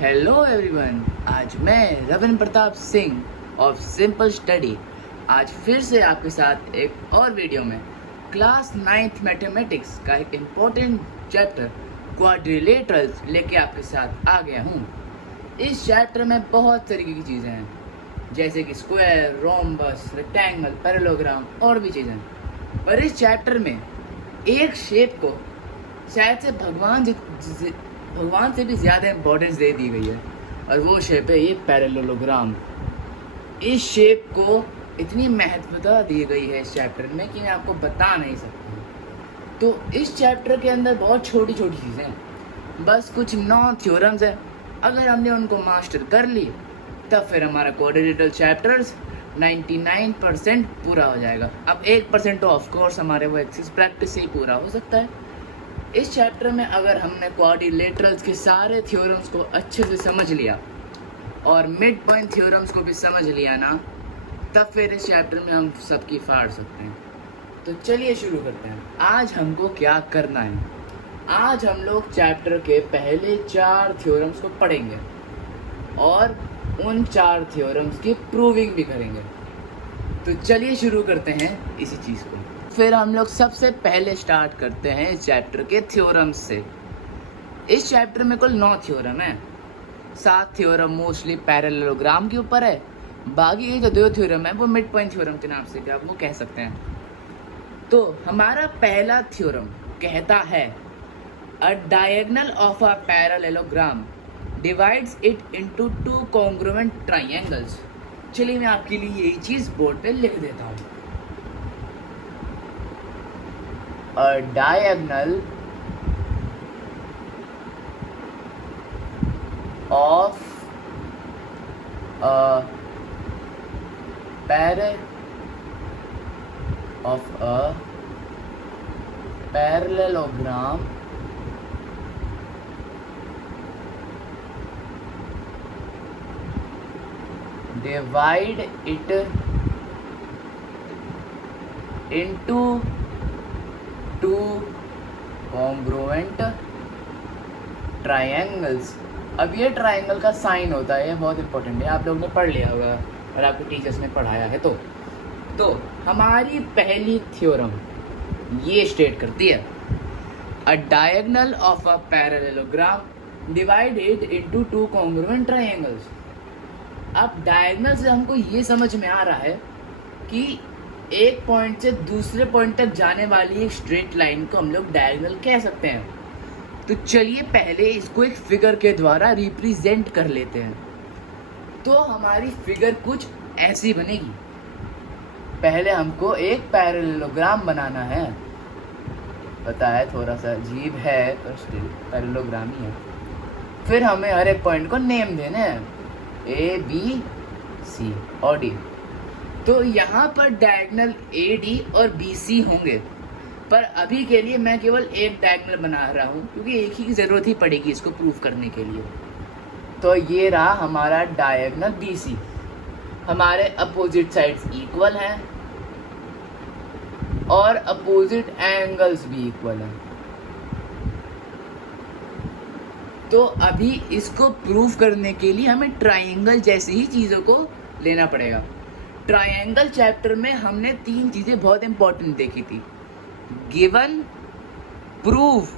Hello everyone, आज मैं Ravindra Pratap Singh of simple study आज फिर से आपके साथ एक और वीडियो में क्लास 9th मैथमेटिक्स का एक इम्पोर्टेंट चैप्टर क्वाड्रिलेटरल्स लेके आपके साथ आ गया हूँ। इस चैप्टर में बहुत तरीके की चीज़ें हैं, जैसे कि स्क्वायर, रोम्बस, रेक्टेंगल, पैरेललोग्राम और भी चीज़ें। पर इस चैप्टर में एक शेप को शायद से भगवान से भी ज़्यादा इम्पोर्टेंस दे दी गई है, और वो शेप है ये पैरेललोग्राम। इस शेप को इतनी महत्वता दी गई है इस चैप्टर में कि मैं आपको बता नहीं सकता। तो इस चैप्टर के अंदर बहुत छोटी छोटी चीज़ें हैं, बस कुछ 9 थ्योरम्स हैं। अगर हमने उनको मास्टर कर लिए तब फिर हमारा क्वाड्रिलेटरल चैप्टर्स 99% पूरा हो जाएगा। अब 1% तो ऑफकोर्स हमारे वो एक्सिस प्रैक्टिस से ही पूरा हो सकता है। इस चैप्टर में अगर हमने क्वाड्रिलेटरल्स के सारे थ्योरम्स को अच्छे से समझ लिया और मिड पॉइंट थ्योरम्स को भी समझ लिया ना, तब फिर इस चैप्टर में हम सबकी फाड़ सकते हैं। तो चलिए शुरू करते हैं। आज हमको क्या करना है, आज हम लोग चैप्टर के पहले 4 थ्योरम्स को पढ़ेंगे और उन 4 थ्योरम्स की प्रूविंग भी करेंगे। तो चलिए शुरू करते हैं इसी चीज़ को। फिर हम लोग सबसे पहले स्टार्ट करते हैं इस चैप्टर के थ्योरम्स से। इस चैप्टर में कुल 9 थ्योरम है। 7 थ्योरम मोस्टली पैरेललोग्राम के ऊपर है, बाकी ये जो 2 थ्योरम है वो मिड पॉइंट थ्योरम के नाम से भी आप वो कह सकते हैं। तो हमारा पहला थ्योरम कहता है अ diagonal of a parallelogram divides it into 2 congruent triangles. चलिए मैं आपके लिए यही चीज़ बोर्ड पे लिख देता हूँ। A diagonal of a parallelogram divide it into 2 congruent triangles. अब ये ट्राइंगल का साइन होता है, ये बहुत इंपॉर्टेंट है, आप लोग ने पढ़ लिया होगा और आपके टीचर्स ने पढ़ाया है। तो हमारी पहली थ्योरम ये स्टेट करती है अ diagonal of a parallelogram divide it into 2 congruent triangles. अब डायगोनल से हमको ये समझ में आ रहा है कि एक पॉइंट से दूसरे पॉइंट तक जाने वाली एक स्ट्रेट लाइन को हम लोग डायगोनल कह सकते हैं। तो चलिए पहले इसको एक फिगर के द्वारा रिप्रेजेंट कर लेते हैं। तो हमारी फिगर कुछ ऐसी बनेगी। पहले हमको एक पैरेललोग्राम बनाना है, पता है थोड़ा सा अजीब है तो स्टिल पैरेललोग्राम ही है। फिर हमें हर एक पॉइंट को नेम देना है A, B, C और D। तो यहाँ पर डायगोनल AD और BC होंगे, पर अभी के लिए मैं केवल एक डायगोनल बना रहा हूँ क्योंकि एक ही की ज़रूरत ही पड़ेगी इसको प्रूव करने के लिए। तो ये रहा हमारा डायगोनल BC। हमारे अपोजिट साइड्स इक्वल हैं और अपोजिट एंगल्स भी इक्वल हैं। तो अभी इसको प्रूव करने के लिए हमें ट्राइंगल जैसी ही चीज़ों को लेना पड़ेगा। ट्रायंगल चैप्टर में हमने 3 चीज़ें बहुत इंपॉर्टेंट देखी थी, गिवन, प्रूव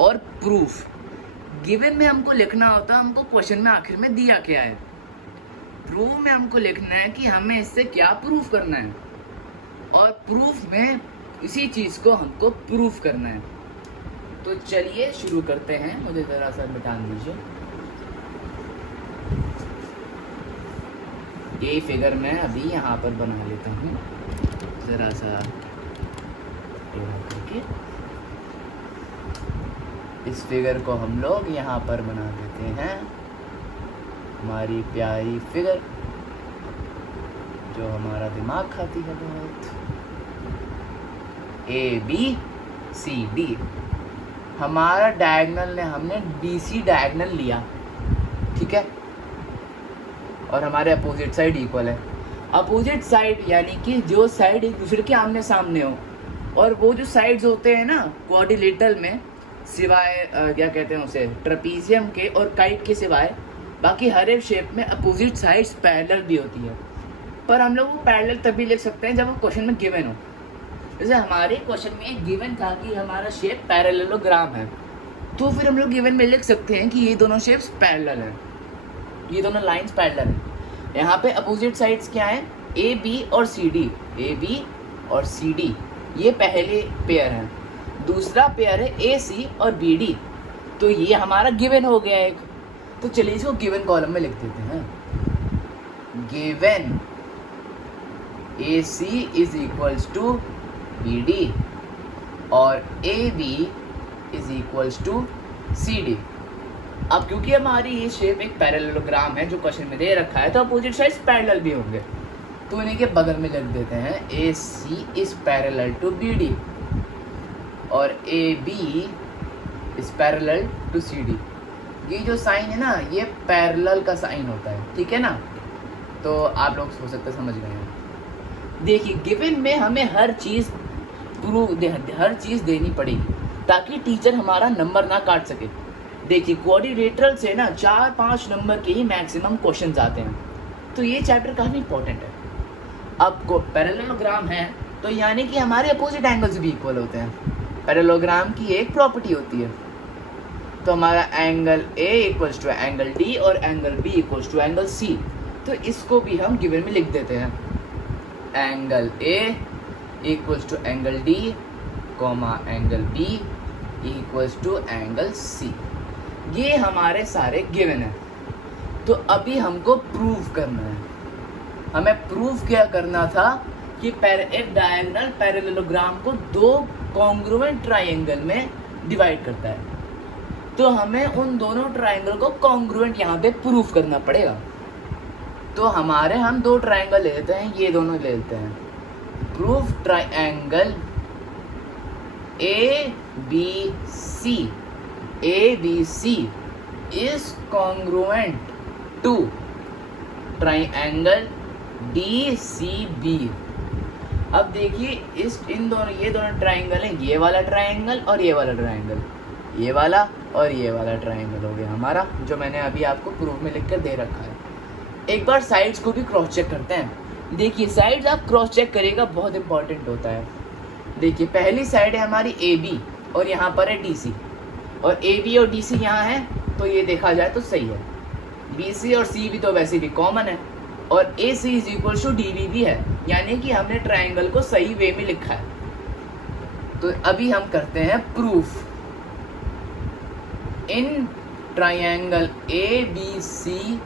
और प्रूफ। गिवन में हमको लिखना होता है हमको क्वेश्चन में आखिर में दिया क्या है। प्रूव में हमको लिखना है कि हमें इससे क्या प्रूफ करना है, और प्रूफ में इसी चीज़ को हमको प्रूफ करना है। तो चलिए शुरू करते हैं। मुझे ज़रा सा मिटान दीजिए। ये फिगर मैं अभी यहाँ पर बना लेता हूँ, ज़रा सा करके इस फिगर को हम लोग यहाँ पर बना देते हैं। हमारी प्यारी फिगर जो हमारा दिमाग खाती है बहुत। ABCD हमारा डायगोनल ने हमने DC डायगोनल लिया, ठीक है, और हमारे अपोजिट साइड इक्वल है। अपोजिट साइड यानी कि जो साइड एक दूसरे के आमने सामने हो, और वो जो साइड्स होते हैं ना क्वाड्रिलेटरल में, सिवाय क्या कहते हैं उसे, ट्रेपीजियम के और काइट के सिवाय, बाकी हर एक शेप में अपोजिट साइड्स पैरेलल भी होती है, पर हम लोग वो पैरेलल तभी लिख सकते हैं जब वो क्वेश्चन में गिवन हो। जैसे हमारे क्वेश्चन में एक गिवन था कि हमारा शेप पैरेललोग्राम है, तो फिर हम लोग गिवन में लिख सकते हैं कि ये दोनों शेप्स पैरेलल हैं, ये दोनों लाइंस पैरेलल हैं। यहाँ पे अपोजिट साइड्स क्या हैं? ए बी और सी डी। ए बी और सी डी ये पहले पेयर हैं, दूसरा पेयर है ए सी और बी डी। तो ये हमारा गिवन हो गया एक। तो चलिए इसको गिवन कॉलम में लिख देते हैं। Given A C is equals to B D और A B is equals to C D. अब क्योंकि हमारी ये शेप एक पैरेललोग्राम है जो क्वेश्चन में दे रखा है, तो अपोजिट साइड्स पैरेलल भी होंगे, तो इन्हीं के बगल में लिख देते हैं A C is parallel to B D और A B is parallel to C D. ये जो साइन है ना, ये पैरेलल का साइन होता है, ठीक है ना। तो आप लोग हो सकते समझ गए हैं। देखिए गिवन में हमें हर चीज़ हर चीज़ देनी पड़ेगी ताकि टीचर हमारा नंबर ना काट सके। देखिए क्वाड्रिलेटरल से ना 4-5 नंबर के ही मैक्सिमम क्वेश्चंस आते हैं, तो ये चैप्टर काफ़ी इंपॉर्टेंट है। अब पैरेललोग्राम है तो यानी कि हमारे अपोजिट एंगल्स भी इक्वल होते हैं। पैरेललोग्राम की एक प्रॉपर्टी होती है, तो हमारा angle A equals to angle D और angle B equals to angle C. तो इसको भी हम गिवन में लिख देते हैं, angle A equals to angle D comma angle B equals to angle C. ये हमारे सारे गिवन हैं। तो अभी हमको प्रूव करना है। हमें प्रूव क्या करना था कि एक डायगोनल पैरेललोग्राम को 2 कॉन्ग्रुएंट ट्राइंगल में डिवाइड करता है, तो हमें उन दोनों ट्राइंगल को कॉन्ग्रुएंट यहाँ पे प्रूफ करना पड़ेगा। तो हम 2 ट्राइंगल ले लेते हैं, ये दोनों ले लेते हैं। Proof triangle A B C is congruent to triangle D C B. अब देखिए ये दोनों ट्राइंगल हैं, ये वाला ट्राइंगल और ये वाला ट्राइंगल, ये वाला और ये वाला ट्राइंगल हो गया हमारा, जो मैंने अभी आपको प्रूफ में लिख कर दे रखा है। एक बार साइड्स को भी क्रॉस चेक करते हैं। देखिए साइड्स आप क्रॉस चेक करिएगा, बहुत इंपॉर्टेंट होता है। देखिए पहली साइड है हमारी ए बी और यहाँ पर है डी सी, और ए बी और डी सी यहाँ है, तो ये देखा जाए तो सही है। बी सी और सी बी तो वैसे भी कॉमन है, और A C is equal to D B भी है, यानी कि हमने ट्राइंगल को सही वे में लिखा है। तो अभी हम करते हैं proof. In triangle A B C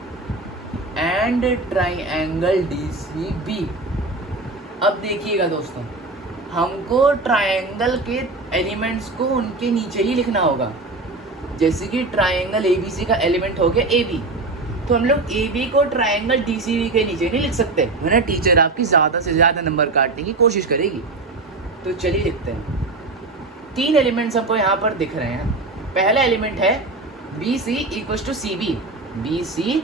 and triangle D C B. अब देखिएगा दोस्तों, हमको ट्राइंगल के एलिमेंट्स को उनके नीचे ही लिखना होगा। जैसे कि ट्राइंगल ए बी सी का एलिमेंट हो गया ए बी, तो हम लोग ए बी को ट्राइंगल डी सी बी के नीचे नहीं लिख सकते, वरना टीचर आपकी ज़्यादा से ज़्यादा नंबर काटने की कोशिश करेगी। तो चलिए लिखते हैं। 3 एलिमेंट्स हमको यहाँ पर दिख रहे हैं। पहला एलिमेंट है B C equals to C B, B C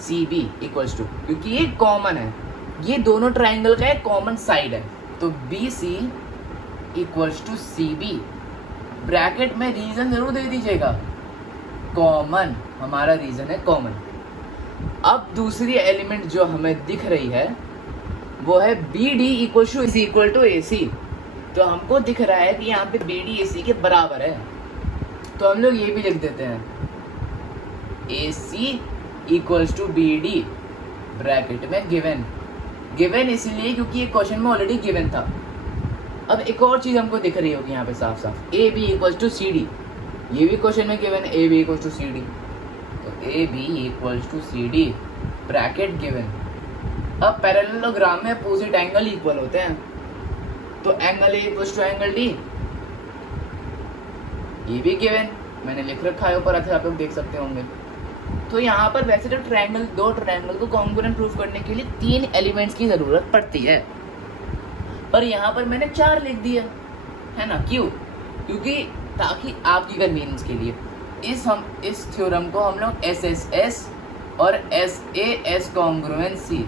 C B equals to, क्योंकि ये कॉमन है, ये दोनों ट्राइंगल का एक कॉमन साइड है। तो B C equals to C B, bracket में रीजन जरूर दे दीजिएगा, कॉमन, हमारा रीजन है कॉमन। अब दूसरी एलिमेंट जो हमें दिख रही है वो है बी डी इक्वल टू ए सी। तो हमको दिख रहा है कि यहाँ पे बी डी ए सी के बराबर है, तो हम लोग ये भी लिख देते हैं, A C equals to B D bracket में गिवन। गिवन इसलिए क्योंकि ये क्वेश्चन में ऑलरेडी गिवन था। अब एक और चीज़ हमको दिख रही होगी यहाँ पे साफ साफ, A B equals to C D, ये भी क्वेश्चन में गिवन है, A B equals to C D. तो A B equals to C D bracket given. अब पैरेललोग्राम में अपोजिट एंगल इक्वल होते हैं, तो angle A equals to angle D, ये भी गिवन, मैंने लिख रखा है ऊपर, अच्छा आप लोग देख सकते होंगे। तो यहाँ पर वैसे तो दो ट्रायंगल को कॉन्ग्रुएंट प्रूफ करने के लिए 3 एलिमेंट्स की ज़रूरत पड़ती है, पर यहाँ पर मैंने 4 लिख दिया है ना। क्यों? क्योंकि ताकि आपकी कन्वीनियंस के लिए इस थ्योरम को हम लोग एस एस एस और एस ए एस कॉन्ग्रुएंसी,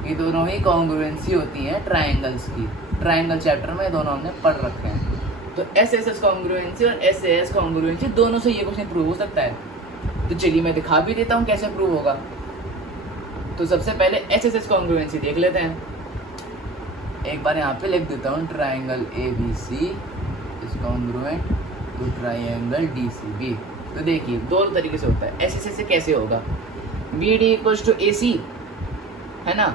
ये दोनों ही कॉन्ग्रुएंसी होती हैं ट्रायंगल्स की। ट्रायंगल चैप्टर में दोनों हमने पढ़ रखे हैं। तो एस एस एस कॉन्ग्रुएंसी और एस ए एस कॉन्ग्रुएंसी दोनों से ये क्वेश्चन प्रूव हो सकता है। तो चलिए मैं दिखा भी देता हूँ कैसे प्रूव होगा। तो सबसे पहले एसएसएस कॉन्ग्रुएंसी देख लेते हैं। एक बार यहाँ पे लिख देता हूँ, triangle ABC is congruent to triangle DCB। तो देखिए दोनों तरीके से होता है। एसएसएस से कैसे होगा, BD इक्वल्स टू AC है ना,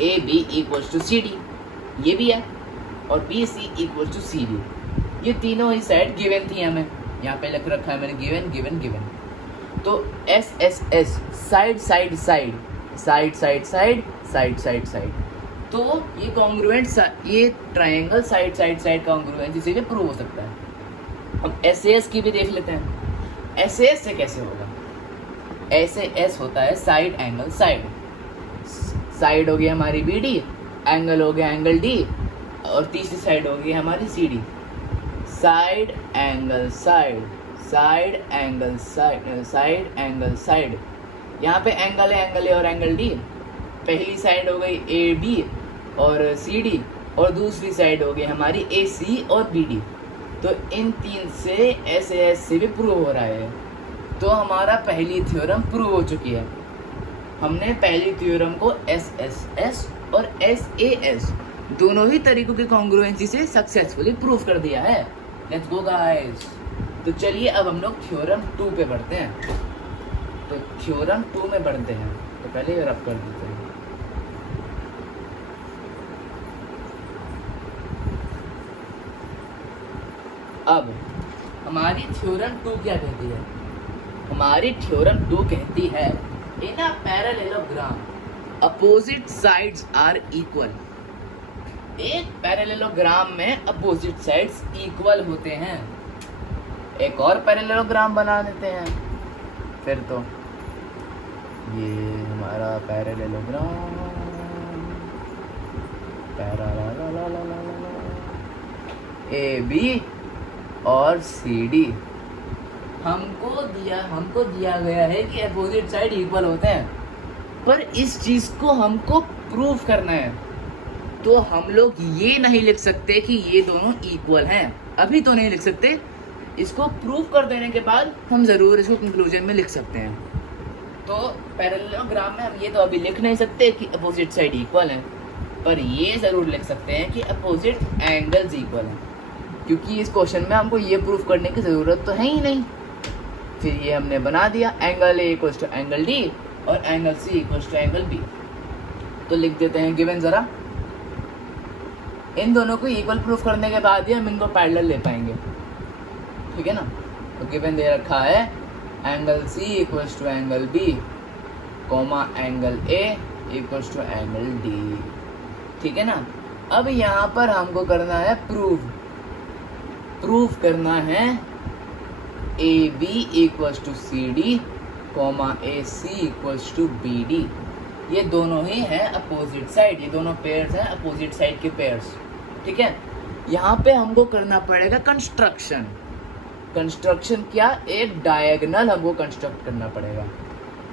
AB इक्वल्स टू CD ये भी है, और BC इक्वल्स टू CD। ये तीनों ही साइड गिवन थी हमें, यहाँ पे लिख रखा है मैंने गिवन गिवन गिवन। तो SSS side side side side side side side side side, तो ये कॉन्ग्रुएंट ये triangle side side side congruent इसीलिए प्रूव हो सकता है। अब SAS की भी देख लेते हैं। SAS से कैसे होगा, SAS होता है साइड एंगल साइड। साइड हो गई हमारी BD, एंगल हो गया एंगल D, और तीसरी साइड हो गई हमारी CD। Side angle side, side angle side, side angle side. यहाँ पे एंगल है और एंगल D। पहली साइड हो गई AB और CD, और दूसरी साइड हो गई हमारी AC और BD। तो इन तीन से SAS से भी प्रूव हो रहा है। तो हमारा पहली थ्योरम प्रूव हो चुकी है। हमने पहली थ्योरम को SSS और SAS दोनों ही तरीकों की कॉन्ग्रुएंसी से सक्सेसफुली प्रूव कर दिया है। Let's go guys. तो चलिए अब हम लोग थ्योरम 2 पे बढ़ते हैं। तो थ्योरम 2 में बढ़ते हैं, तो पहले ये रब कर देते हैं। अब हमारी थ्योरम 2 क्या कहती है, हमारी थ्योरम 2 कहती है in a parallelogram opposite sides are equal. एक पैरेललोग्राम में अपोजिट साइड्स इक्वल होते हैं। एक और पैरेललोग्राम बना देते हैं फिर। तो ये हमारा पैरेललोग्राम AB और CD हमको दिया गया है कि अपोजिट साइड इक्वल होते हैं, पर इस चीज को हमको प्रूव करना है। तो हम लोग ये नहीं लिख सकते कि ये दोनों इक्वल हैं, अभी तो नहीं लिख सकते। इसको प्रूव कर देने के बाद हम ज़रूर इसको कंक्लूजन में लिख सकते हैं। तो पैरेललोग्राम में हम ये तो अभी लिख नहीं सकते कि अपोजिट साइड इक्वल हैं, पर ये ज़रूर लिख सकते हैं कि अपोजिट एंगल्स इक्वल हैं, क्योंकि इस क्वेश्चन में हमको ये प्रूव करने की ज़रूरत तो है ही नहीं। फिर ये हमने बना दिया, angle A equals to angle D और angle C equals to angle B। तो लिख देते हैं गिवन ज़रा। इन दोनों को इक्वल प्रूफ करने के बाद ही हम इनको पैरेलल ले पाएंगे, ठीक है ना। तो गिवन दे रखा है angle C equals to angle B comma angle A equals to angle D, ठीक है ना। अब यहाँ पर हमको करना है प्रूफ करना है AB equals to CD comma AC equals to BD। ये दोनों ही हैं अपोजिट साइड, ये दोनों पेयर्स हैं अपोजिट साइड के पेयर्स, ठीक है। यहाँ पे हमको करना पड़ेगा कंस्ट्रक्शन। क्या, एक डायगोनल हमको कंस्ट्रक्ट करना पड़ेगा।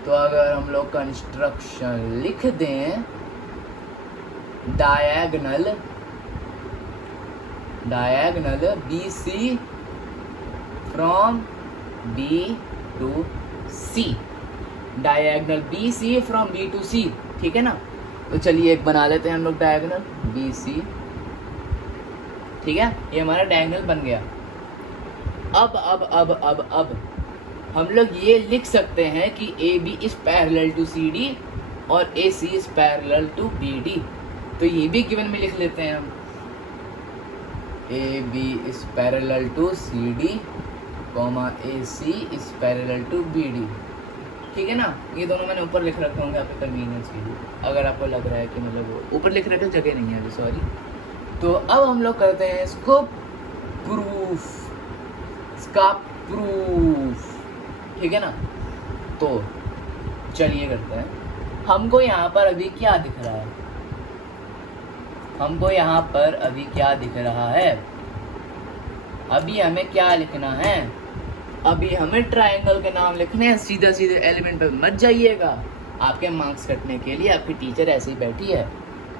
तो अगर हम लोग कंस्ट्रक्शन लिख दें, diagonal BC from B to C, diagonal BC from B to C, ठीक है ना। तो चलिए एक बना लेते हैं हम लोग डायगोनल BC, ठीक है। ये हमारा डायगोनल बन गया। अब हम लोग ये लिख सकते हैं कि AB is parallel to CD और AC is parallel to BD। तो ये भी गिवन में लिख लेते हैं हम, AB is parallel to CD comma AC is parallel to BD, ठीक है ना। ये दोनों मैंने ऊपर लिख रखे होंगे आपके कन्वीनियंस के लिए, अगर आपको लग रहा है कि मतलब ऊपर लिख रखे जगह नहीं है अभी, सॉरी। तो अब हम लोग करते हैं इसको प्रूफ, ठीक है ना। तो चलिए करते हैं। हमको यहाँ पर अभी क्या दिख रहा है, अभी हमें क्या लिखना है, अभी हमें ट्रायंगल के नाम लिखने हैं। सीधा एलिमेंट पे मत जाइएगा, आपके मार्क्स कटने के लिए आपकी टीचर ऐसे ही बैठी है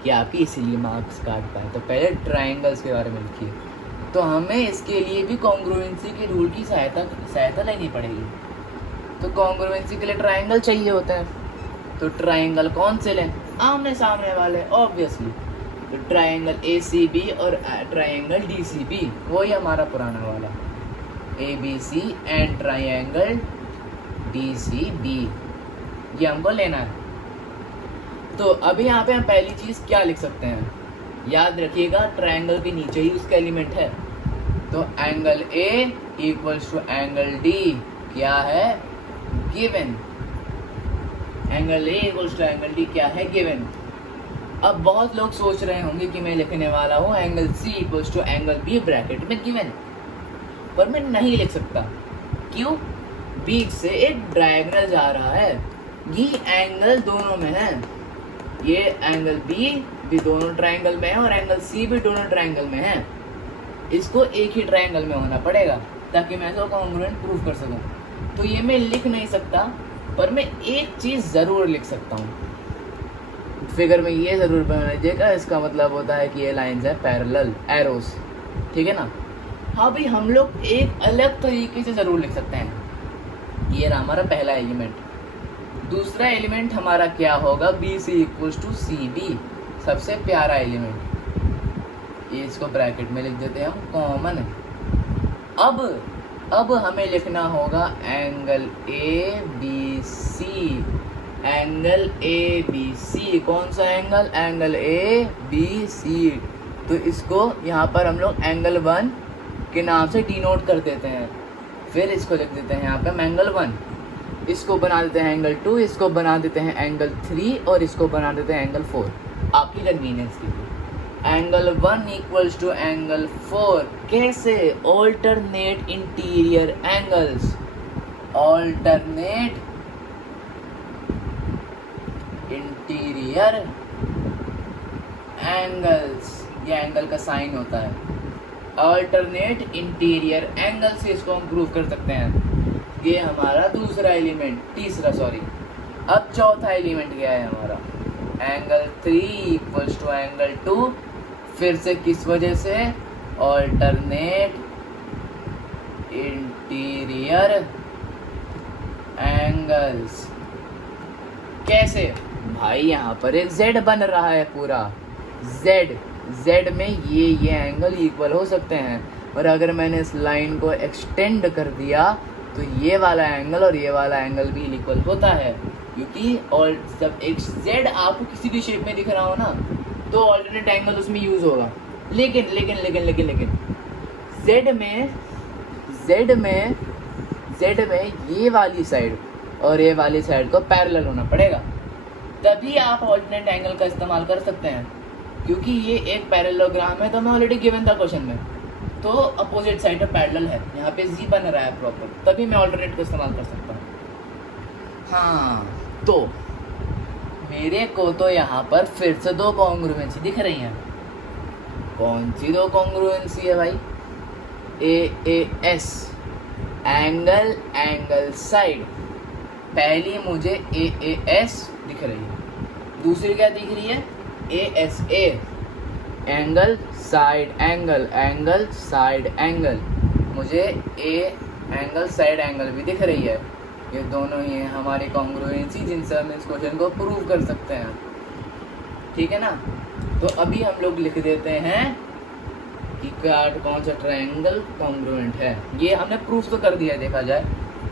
कि आपकी इसीलिए मार्क्स काट पाए। तो पहले ट्रायंगल्स के बारे में लिखिए। तो हमें इसके लिए भी कॉन्ग्रुएंसी के रूल की सहायता लेनी पड़ेगी। तो कॉन्ग्रुएंसी के लिए ट्राइंगल चाहिए होता है। तो ट्राइंगल कौन से लें? आमने सामने वाले, ऑब्वियसली। तो ट्राइंगल ACB और ट्राइंगल DCB, वही हमारा पुराना वाला ABC एंड ट्राइंगल DCB, ये हमको लेना है। तो अभी यहाँ पे हम पहली चीज़ क्या लिख सकते हैं? याद रखिएगा, ट्राइंगल के नीचे ही उसका एलिमेंट है। तो angle A equals to angle D क्या है? Given. Angle A equals to angle D क्या है? गिवन। अब बहुत लोग सोच रहे होंगे कि मैं लिखने वाला हूँ angle C equals to angle B bracket में गिवन, पर मैं नहीं लिख सकता। क्यों? बीच से एक डायगोनल जा रहा है, ये एंगल दोनों में है, ये एंगल B भी दोनों ट्राइंगल में है और एंगल C भी दोनों ट्राइंगल में है। इसको एक ही ट्राइंगल में होना पड़ेगा ताकि मैं इसको कॉन्ग्रुएंट प्रूव कर सकूं। तो ये मैं लिख नहीं सकता, पर मैं एक चीज़ ज़रूर लिख सकता हूँ। फिगर में ये ज़रूर बना लीजिएगा, इसका मतलब होता है कि ये लाइंस है पैरेलल एरोस, ठीक है ना। हाँ भाई, हम लोग एक अलग तरीके से ज़रूर लिख सकते हैं। ये रहा हमारा पहला एलिमेंट। दूसरा एलिमेंट हमारा क्या होगा? BC इक्वल्स टू CB, सबसे प्यारा एलिमेंट। ये इसको ब्रैकेट में लिख देते हैं हम, कॉमन है। अब हमें लिखना होगा एंगल ABC। एंगल ABC कौन सा एंगल? Angle ABC। तो इसको यहाँ पर हम लोग एंगल 1 के नाम से डिनोट कर देते हैं। फिर इसको लिख देते हैं यहाँ पे एंगल 1। इसको बना देते हैं एंगल 2, इसको बना देते हैं एंगल 3 और इसको बना देते हैं एंगल 4, आपकी कन्वीनियंस के लिए। एंगल 1 इक्वल्स टू एंगल 4 कैसे? Alternate interior angles. Alternate interior angles, ये एंगल का साइन होता है। ऑल्टरनेट इंटीरियर एंगल से इसको हम प्रूव कर सकते हैं। ये हमारा दूसरा एलिमेंट, अब चौथा एलिमेंट क्या है हमारा? एंगल 3 इक्वल्स टू एंगल 2, फिर से किस वजह से? Alternate interior angles. कैसे? भाई यहाँ पर एक Z बन रहा है पूरा, Z में ये एंगल इक्वल हो सकते हैं, और अगर मैंने इस लाइन को एक्सटेंड कर दिया तो ये वाला एंगल और ये वाला एंगल भी इक्वल होता है, क्योंकि और जब एक Z आपको किसी भी शेप में दिख रहा हो ना, तो ऑल्टरनेट एंगल उसमें यूज होगा। लेकिन Z में ये वाली साइड और ये वाली साइड को पैरेलल होना पड़ेगा, तभी आप ऑल्टरनेट एंगल का इस्तेमाल कर सकते हैं। क्योंकि ये एक पैरेललोग्राम है, तो मैं ऑलरेडी गिवन था क्वेश्चन में, तो अपोजिट साइड पे पैरेलल है, यहाँ पे Z बन रहा है प्रॉपर, तभी मैं ऑल्टरनेट को इस्तेमाल कर सकता हूँ। हाँ, तो मेरे को तो यहाँ पर फिर से दो कॉन्ग्रुएंसी दिख रही हैं। कौन सी दो कॉन्ग्रुएंसी है भाई? AAS, angle side. पहली मुझे AAS दिख रही है, दूसरी क्या दिख रही है? ASA, angle side angle. मुझे एंगल साइड एंगल भी दिख रही है। ये दोनों ही हैं हमारी कॉन्ग्रुएंसी, जिनसे हम इस क्वेश्चन को प्रूव कर सकते हैं, ठीक है ना। तो अभी हम लोग लिख देते हैं कि कौन सा ट्रायंगल कॉन्ग्रुएंट है। ये हमने प्रूफ तो कर दिया देखा जाए,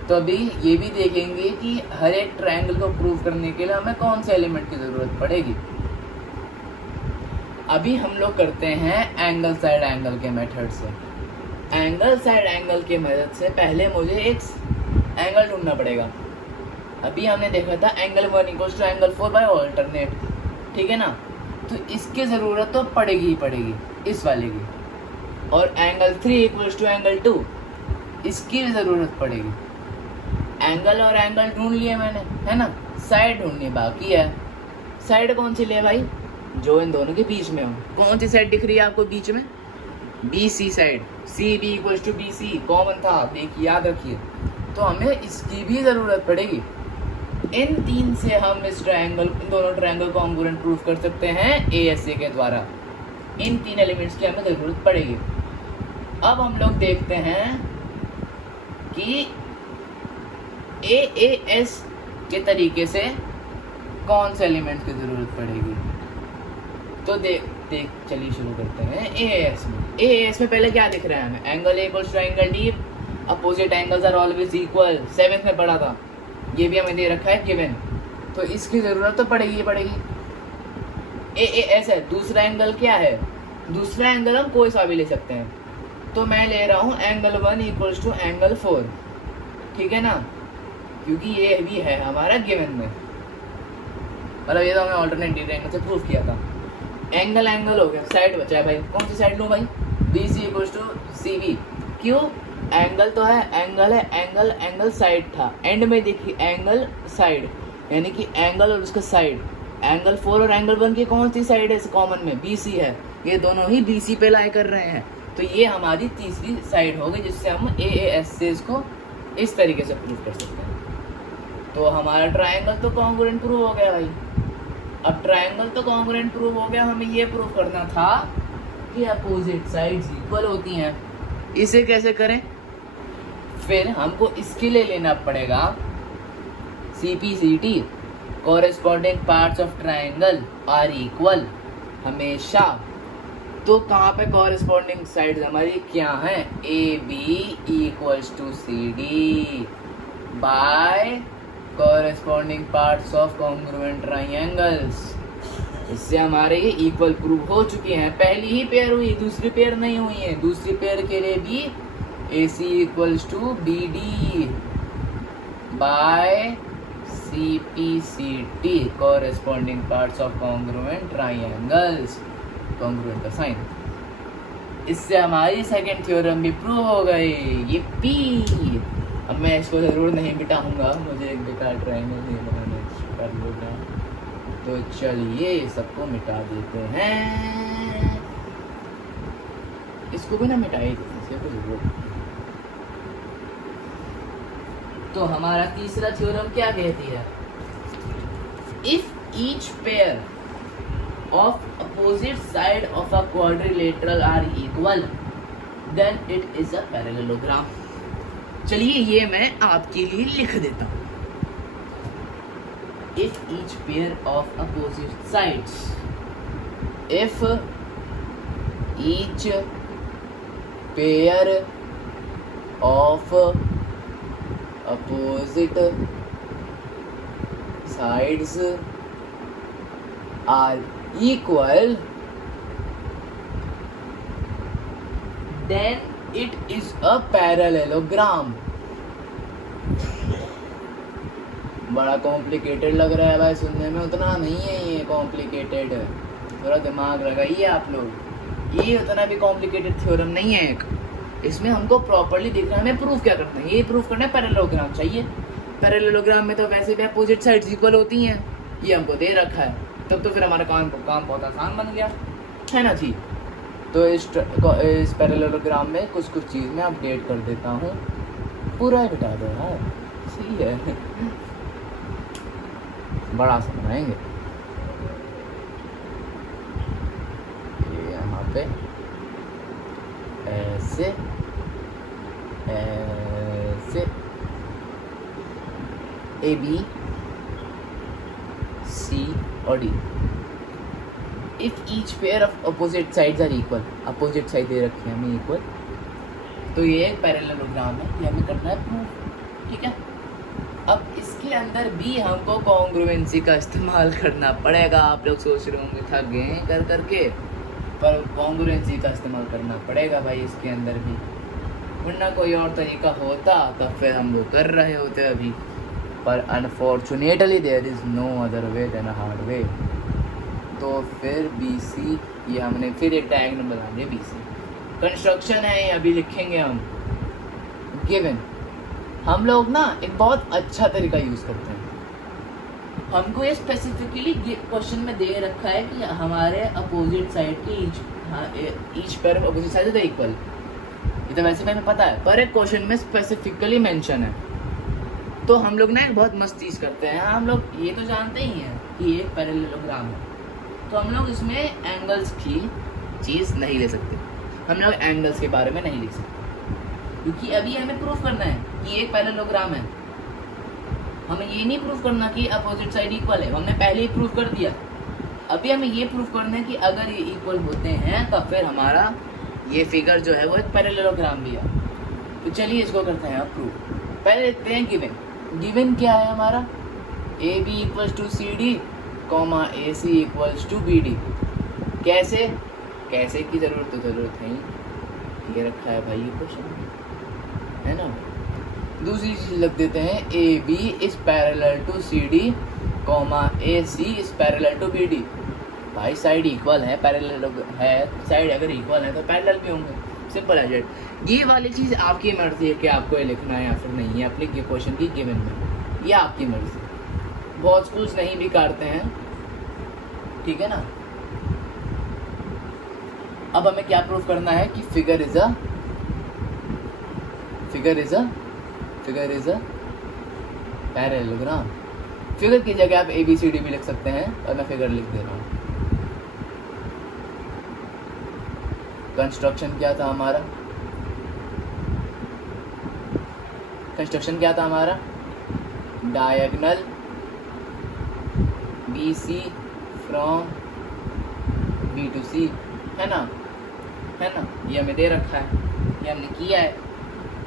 तो अभी ये भी देखेंगे कि हर एक ट्रायंगल को प्रूव करने के लिए हमें कौन से एलिमेंट की ज़रूरत पड़ेगी। अभी हम लोग करते हैं एंगल साइड एंगल के मेथड से। एंगल साइड एंगल के मेथड से पहले मुझे एक एंगल ढूंढना पड़ेगा। अभी हमने देखा था angle 1 equals to angle 4 by alternate, ठीक है ना। तो इसकी ज़रूरत तो पड़ेगी ही पड़ेगी, इस वाले की। और एंगल 3 इक्वल्स टू एंगल 2, इसकी भी ज़रूरत पड़ेगी। एंगल और एंगल ढूंढ लिए मैंने, है ना। साइड ढूंढनी बाकी है। साइड कौन सी ले भाई? जो इन दोनों के बीच में हो। कौन सी साइड दिख रही है आपको बीच में? BC side. CB equals to BC common था, देखिए याद रखिए। तो हमें इसकी भी ज़रूरत पड़ेगी। इन तीन से हम इस ट्रायंगल, इन दोनों ट्रायंगल कॉन्ग्रुएंट प्रूफ कर सकते हैं ASA के द्वारा। इन तीन एलिमेंट्स की हमें ज़रूरत पड़ेगी। अब हम लोग देखते हैं कि AAS के तरीके से कौन से एलिमेंट की ज़रूरत पड़ेगी? तो देख चलिए शुरू करते हैं AAS में। AAS में पहले क्या दिख रहा है हमें? Angle A equals to angle D, opposite angles are always equal. 7th में पढ़ा था, ये भी हमें दे रखा है गिवन, तो इसकी ज़रूरत तो पड़ेगी ही पड़ेगी। AAS है। दूसरा एंगल क्या है? दूसरा एंगल हम कोई सा भी ले सकते हैं, तो मैं ले रहा हूँ एंगल 1 इक्वल्स टू एंगल 4, ठीक है ना, क्योंकि ये भी है हमारा गिवन में, मतलब ये तो हमने ऑल्टरनेटिव एंगल से प्रूव किया था। एंगल एंगल हो गया, साइड बचा है भाई, कौन सी साइड लूँ भाई? BC equals to CV। क्यों? एंगल तो है, एंगल है, एंगल एंगल साइड था, एंड में देखिए एंगल साइड, यानी कि एंगल और उसका साइड। एंगल 4 और एंगल 1 की कौन सी साइड है कॉमन में? BC है, ये दोनों ही BC पे लाई कर रहे हैं, तो ये हमारी तीसरी साइड होगी, जिससे हम AAS से इसको इस तरीके से प्रूव कर सकते हैं। तो हमारा ट्रायंगल तो कॉन्ग्रुएंट प्रूव हो गया भाई। अब ट्रायंगल तो कॉन्ग्रुएंट प्रूव हो गया, हमें ये प्रूव करना था कि अपोजिट साइड्स इक्वल होती हैं। इसे कैसे करें? फिर हमको इसके लिए लेना पड़ेगा CPCT, corresponding parts of triangle are equal हमेशा। तो कहाँ पे कॉरेस्पॉन्डिंग साइड्स हमारी क्या हैं? AB equals to CD by corresponding parts of congruent triangles. इससे हमारे ये इक्वल प्रूव हो चुकी हैं। पहली ही पेयर हुई, दूसरी पेयर नहीं हुई है। दूसरी पेयर के लिए भी AC equals to BD by CPCT, corresponding parts of congruent triangles, congruent का साइन। इससे हमारी सेकंड थ्योरम भी प्रूव हो गई। ये P, अब मैं इसको ज़रूर नहीं मिटाऊंगा, मुझे एक बेकार ट्रायंगल नहीं बनाने कर लूँगा, तो चलिए सबको मिटा देते हैं। इसको भी ना मिटाइए, इससे कोई ज़रूरत नहीं। तो हमारा तीसरा थ्योरम क्या कहती है? If each pair of opposite side of a quadrilateral are equal then it is a parallelogram. चलिए ये मैं आपके लिए लिख देता हूँ। If each pair of opposite sides, if each pair of opposite sides are equal, then it is a parallelogram। बड़ा complicated लग रहा है भाई सुनने में, उतना नहीं है ये कॉम्प्लिकेटेड, थोड़ा दिमाग लगाइए आप लोग। ये उतना भी कॉम्प्लिकेटेड थ्योरम नहीं है। एक इसमें हमको प्रॉपर्ली दिख रहा है हमें प्रूफ क्या करना है। ये प्रूफ करना है पैरेललोग्राम चाहिए। पैरेललोग्राम में तो वैसे भी अपोजिट साइड्स इक्वल होती हैं, ये हमको दे रखा है, तब तो फिर हमारा काम बहुत आसान बन गया, है ना जी। तो इस पैरेललोग्राम में कुछ चीज़ मैं अपडेट कर देता हूँ, पूरा ही बिठा दो यार, सही है, बड़ा सा बनाएंगे। ये यहाँ पे ऐसे ऐसे AB C और D। If each pair of opposite sides are equal, opposite side दे रखी है हमें इक्वल, तो ये एक पैरेललोग्राम है, ये हमें करना है प्रूफ, ठीक है। अब इसके अंदर भी हमको कॉन्ग्रुएंसी का इस्तेमाल करना पड़ेगा। आप लोग सोच रहे होंगे थक गए हैं कर करके, पर कॉन्ग्रुएंसी का इस्तेमाल करना पड़ेगा भाई इसके अंदर भी, वरना कोई और तरीका होता तो फिर हम वो कर रहे होते अभी, पर unfortunately there is no other way then a hard way. तो फिर BC, ये हमने फिर एक डायग्राम बना दिया BC। कंस्ट्रक्शन है, अभी लिखेंगे हम गिवन। हम लोग ना एक बहुत अच्छा तरीका यूज़ करते हैं। हमको ये स्पेसिफिकली क्वेश्चन में दे रखा है कि हमारे अपोजिट साइड की each pair of opposite side is equal. ये तो वैसे हमें पता है, पर एक क्वेश्चन में स्पेसिफिकली मेंशन है। तो हम लोग ना एक बहुत मस्त चीज़ करते हैं, हम लोग ये तो जानते ही हैं कि ये एक पैरेललोग्राम है, तो हम लोग इसमें एंगल्स की चीज़ नहीं ले सकते, हम लोग एंगल्स के बारे में नहीं लिख सकते, क्योंकि अभी हमें प्रूफ करना है कि एक पैरेललोग्राम है। हमें ये नहीं प्रूफ करना कि अपोजिट साइड इक्वल है, हमने पहले ही प्रूफ कर दिया। अभी हमें ये प्रूफ करना है कि अगर ये इक्वल होते हैं तो फिर हमारा ये फिगर जो है वो एक पैरेललोग्राम भी है। तो चलिए इसको करते हैं अब प्रूफ। पहले देखते हैं गिवन। गिवन क्या है हमारा, A B equals to C D comma A C equals to B D. कैसे कैसे की ज़रूरत तो ज़रूरत है, ये रखा है भाई ये क्वेश्चन है ना। दूसरी चीज़ लग देते हैं, A B is parallel to C D comma A C is parallel to B D. भाई साइड इक्वल है, पैरेलल है, साइड अगर इक्वल है तो पैरेलल भी होंगे, सिंपल एज इट। ये वाली चीज़ आपकी मर्ज़ी है कि आपको ये लिखना है या फिर नहीं है अपने क्वेश्चन की गिवन में, ये आपकी मर्ज़ी। बहुत स्कूल्स नहीं भी काटते हैं, ठीक है ना। अब हमें क्या प्रूफ करना है कि figure is a parallelogram. Figure की जगह आप ए बी सी डी भी लिख सकते हैं और मैं फिगर लिख दे रहा हूँ। कंस्ट्रक्शन क्या था हमारा, diagonal B C from B to C, है ना, ये हमें दे रखा है, ये हमने किया है।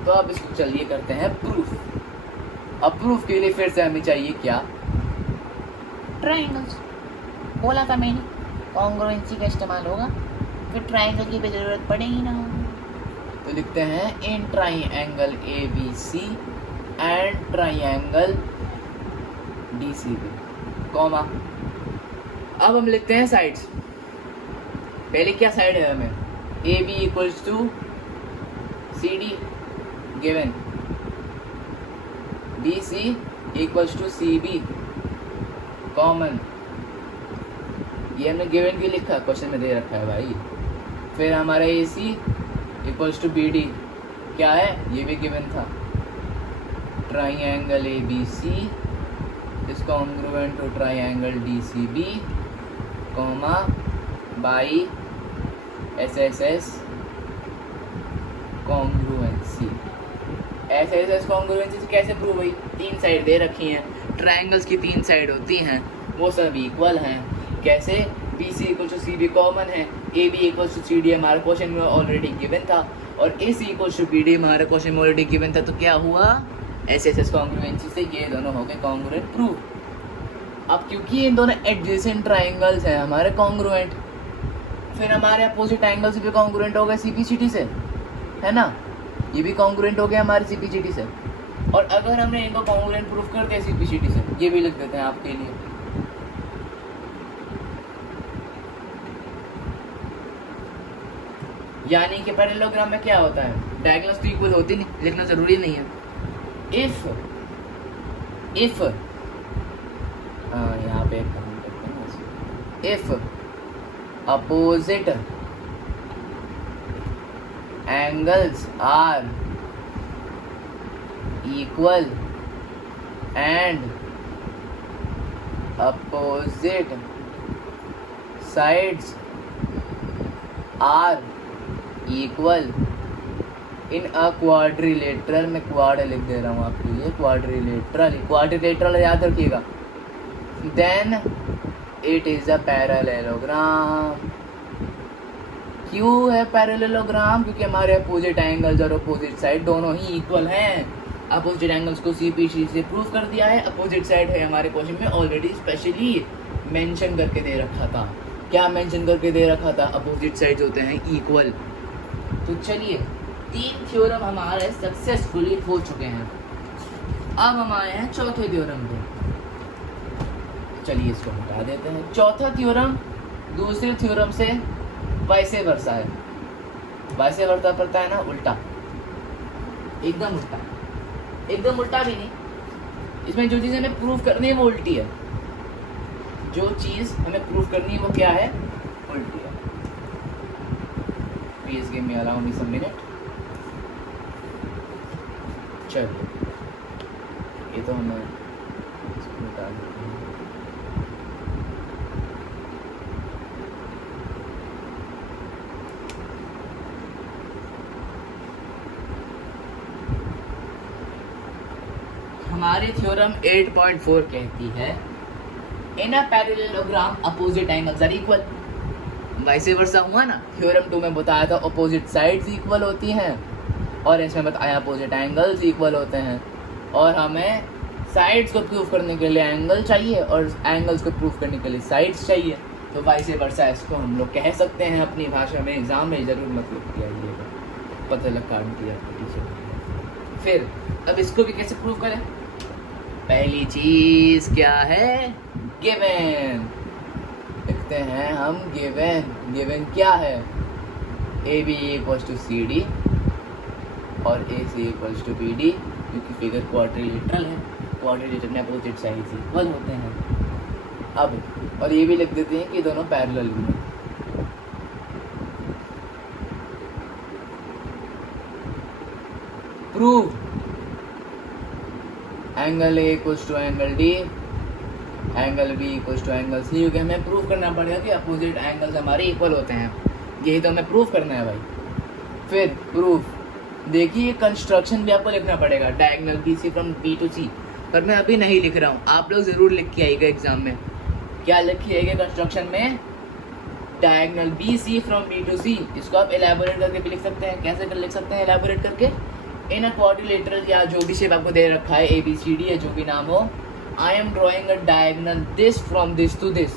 तो अब इसको चलिए करते हैं प्रूफ। अब प्रूफ के लिए फिर से हमें चाहिए क्या, ट्राइंगल्स। बोला था मैंने कॉन्ग्रुएंसी का इस्तेमाल होगा, फिर ट्राइंगल की भी ज़रूरत पड़ेगी ना। तो लिखते हैं in triangle A B C and triangle D C B comma. अब हम लिखते हैं साइड्स। पहले क्या साइड है हमें, A B equals to C D given, B C equals to C B common. ये हमने गिवन भी लिखा, क्वेश्चन में दे रखा है भाई। फिर हमारा A C equals to B D क्या है, ये भी गिवन था। Triangle A B C is congruent to triangle D C B comma by S S S congruency. S S S congruency से कैसे प्रूव हुई, तीन साइड दे रखी हैं, ट्राइंगल्स की तीन साइड होती हैं, वो सब इक्वल हैं। कैसे, B C equal to C B common है, A B equal to C D हमारे क्वेश्चन में ऑलरेडी गिवन था, और A C equal to B D हमारे क्वेश्चन में ऑलरेडी गिवन था। तो क्या हुआ, एस एस एस कॉन्ग्रुएंसी से ये दोनों हो गए कॉन्ग्रुएंट प्रूव। अब क्योंकि ये दोनों एडजेसेंट ट्राइंगल्स हैं हमारे कॉन्ग्रुएंट, फिर हमारे अपोजिट एंगल्स भी कॉन्ग्रुएंट हो गए सीपीसीटी से, है ना, ये भी कॉन्ग्रुएंट हो गया हमारे सीपीसीटी से। और अगर हमने इनको कॉन्ग्रुएंट प्रूफ कर दिया सीपीसीटी से, ये भी लिख देते हैं आपके लिए। यानी कि पैरेललोग्राम में क्या होता है, डायगोनल्स तो इक्वल होती नहीं, लिखना जरूरी नहीं है। इफ यहाँ पे if opposite angles are equal and opposite sides are equal in a quadrilateral, मैं क्वाड लिख दे रहा हूँ आपके लिए, क्वाड्रिलेटरल याद रखिएगा, then it is a parallelogram. क्यों है पैरेललोग्राम, क्योंकि हमारे अपोजिट एंगल्स और अपोजिट साइड दोनों ही इक्वल हैं। अपोजिट एंगल्स को सीपीसी से प्रूव कर दिया है, अपोजिट साइड है हमारे क्वेश्चन में ऑलरेडी स्पेशली मेंशन करके दे रखा था। क्या मेंशन करके दे रखा था, अपोजिट साइड होते हैं इक्वल। तो चलिए, तीन थ्योरम हमारे सक्सेसफुली हो चुके हैं। अब हम आए हैं चौथे थ्योरम पे। चलिए इसको हटा देते हैं। चौथा थ्योरम दूसरे थ्योरम से वैसे वर्षा है, वैसे वर्षा पड़ता है ना, उल्टा, एकदम उल्टा, एकदम उल्टा भी नहीं। इसमें जो चीज़ हमें प्रूव करनी है वो उल्टी है, जो चीज़ हमें प्रूव करनी है वो क्या है, उल्टी है। Please give me allow me some minute. चलिए, ये तो हमें बता देते हैं। हमारी थ्योरम 8.4 कहती है in a parallelogram opposite angles are equal. वैसे वर्षा हुआ ना, थ्योरम 2 में बताया था अपोजिट साइड्स इक्वल होती हैं और इसमें बताया अपोजिट एंगल्स इक्वल होते हैं। और हमें साइड्स को प्रूव करने के लिए एंगल चाहिए और एंगल्स को प्रूव करने के लिए साइड्स चाहिए। तो वैसे वर्षा इसको हम लोग कह सकते हैं अपनी भाषा में। एग्जाम में ज़रूर मतलब किया जाएगा, पता लग काट दिया टीचर। फिर अब इसको भी कैसे प्रूव करें? पहली चीज़ क्या है? गिवन। लिखते हैं हम गिवन। गिवन क्या है? A B equals to C D और A C equals to B D, क्योंकि फिगर क्वाड्रिलेटरल है, क्वाड्रिलेटरल में अपोजिट साइड्स इक्वल होते हैं। अब और ये भी लिख देते हैं कि दोनों पैरेलल भी हैं। Prove angle A equals to angle D, angle B equals to angle C, क्योंकि हमें प्रूव करना पड़ेगा कि अपोजिट एंगल्स हमारे इक्वल होते हैं। यही तो हमें प्रूव करना है भाई। फिर प्रूफ देखिए, कंस्ट्रक्शन भी आपको लिखना पड़ेगा, diagonal B C from B to C, पर मैं अभी नहीं लिख रहा हूँ, आप लोग ज़रूर लिख के आइएगा एग्जाम में। क्या लिखिएगा कंस्ट्रक्शन में? Diagonal B C from B to C. इसको आप एलैबोरेट करके भी लिख सकते हैं। कैसे कर लिख सकते हैं एलैबोरेट करके? इन अ क्वाड्रिलेटरल या जो भी शेप आपको दे रखा है, ए बी सी डी या जो भी नाम हो, I am drawing a diagonal this from this to this.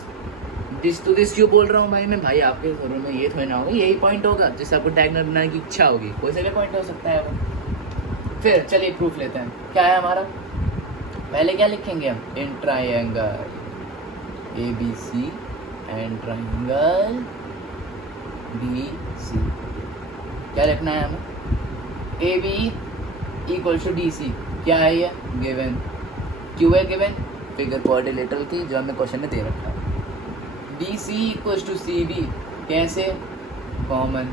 This to this क्यों बोल रहा हूँ भाई मैं? भाई आपके थ्योरम में ये थोड़ा ना होगा, यही पॉइंट होगा जिससे आपको डायगोनल बनाने की इच्छा होगी, कोई सा भी पॉइंट हो सकता है वो। फिर चलिए प्रूफ लेते हैं। क्या है हमारा? पहले क्या लिखेंगे हम? In triangle A B C and triangle B C. क्या लिखना है हमें? A B equal to D C. क्या है ये? गिवन। क्यों है गिवन? फिगर क्वाड्रिलेटरल थी जो हमें क्वेश्चन में दे रखा है। B C equal to C B. कैसे? कॉमन।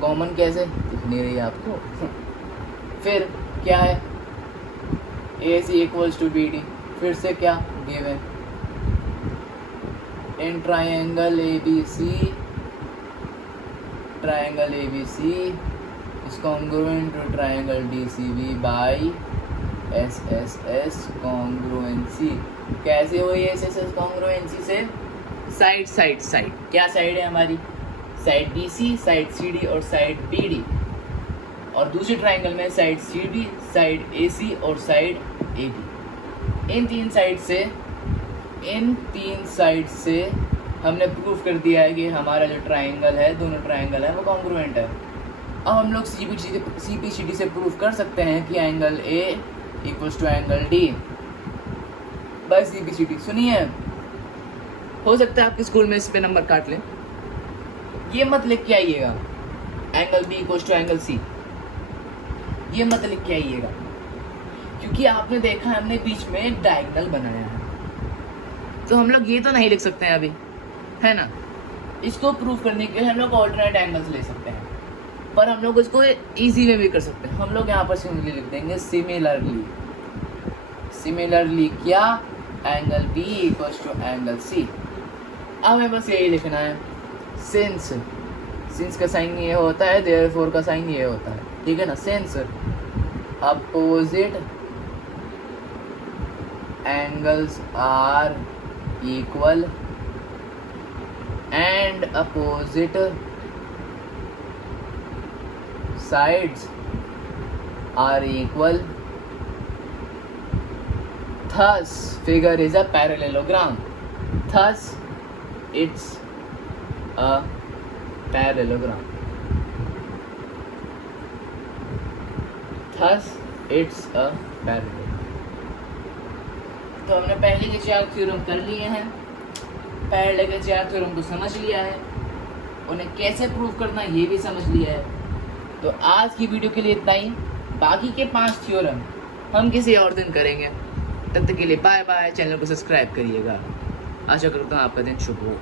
कॉमन कैसे? दिख नहीं रही आपको? फिर क्या है? A C equals to B D. फिर से क्या? Given. In triangle A B C, triangle A B C is congruent to triangle D C B by S S S congruency. कैसे हुई एस एस एस कॉन्ग्रुएंसी से? Side side side. क्या side है हमारी? Side D C, side सी D और side B D. और दूसरे triangle में साइड सी डी, साइड ए सी और साइड ए बी। इन तीन साइड से हमने प्रूफ कर दिया है कि हमारा जो ट्राइंगल है, दोनों ट्राइंगल है वो कॉन्ग्रुएंट है। अब हम लोग सी बी सी डी से प्रूफ कर सकते हैं कि angle A equals to angle D by C B C D. सुनिए, हो सकता है आपके स्कूल में इस पे नंबर काट लें, ये मत लिख के आइएगा angle B equals to angle C, ये मत लिख के आइएगा, क्योंकि आपने देखा है हमने बीच में एक डायगोनल बनाया है, तो हम लोग ये तो नहीं लिख सकते हैं अभी, है ना। इसको प्रूफ करने के लिए हम लोग ऑल्टरनेट एंगल्स ले सकते हैं, पर हम लोग इसको इजी वे भी कर सकते हैं। हम लोग यहाँ पर सिमिलरली लिख देंगे, सिमिलरली। सिमिलरली क्या? Angle B equals to angle C. अब हमें बस यही लिखना है, सिंस। सिंस का साइन ये होता है, देयरफॉर का साइन ये होता है, ठीक है ना। Since opposite angles are equal and opposite sides are equal, thus figure is a parallelogram, thus it's a parallelogram, thus it's a parallelogram। तो हमने पहले के 4 थ्योरम कर लिए हैं, पहले के 4 थ्योरम को समझ लिया है, उन्हें कैसे प्रूव करना ये भी समझ लिया है। तो आज की वीडियो के लिए इतना ही, बाकी के 5 थ्योरम हम किसी और दिन करेंगे। तब तक के लिए बाय बाय। चैनल को सब्सक्राइब करिएगा। आशा करता हूँ आपका दिन शुभ हो।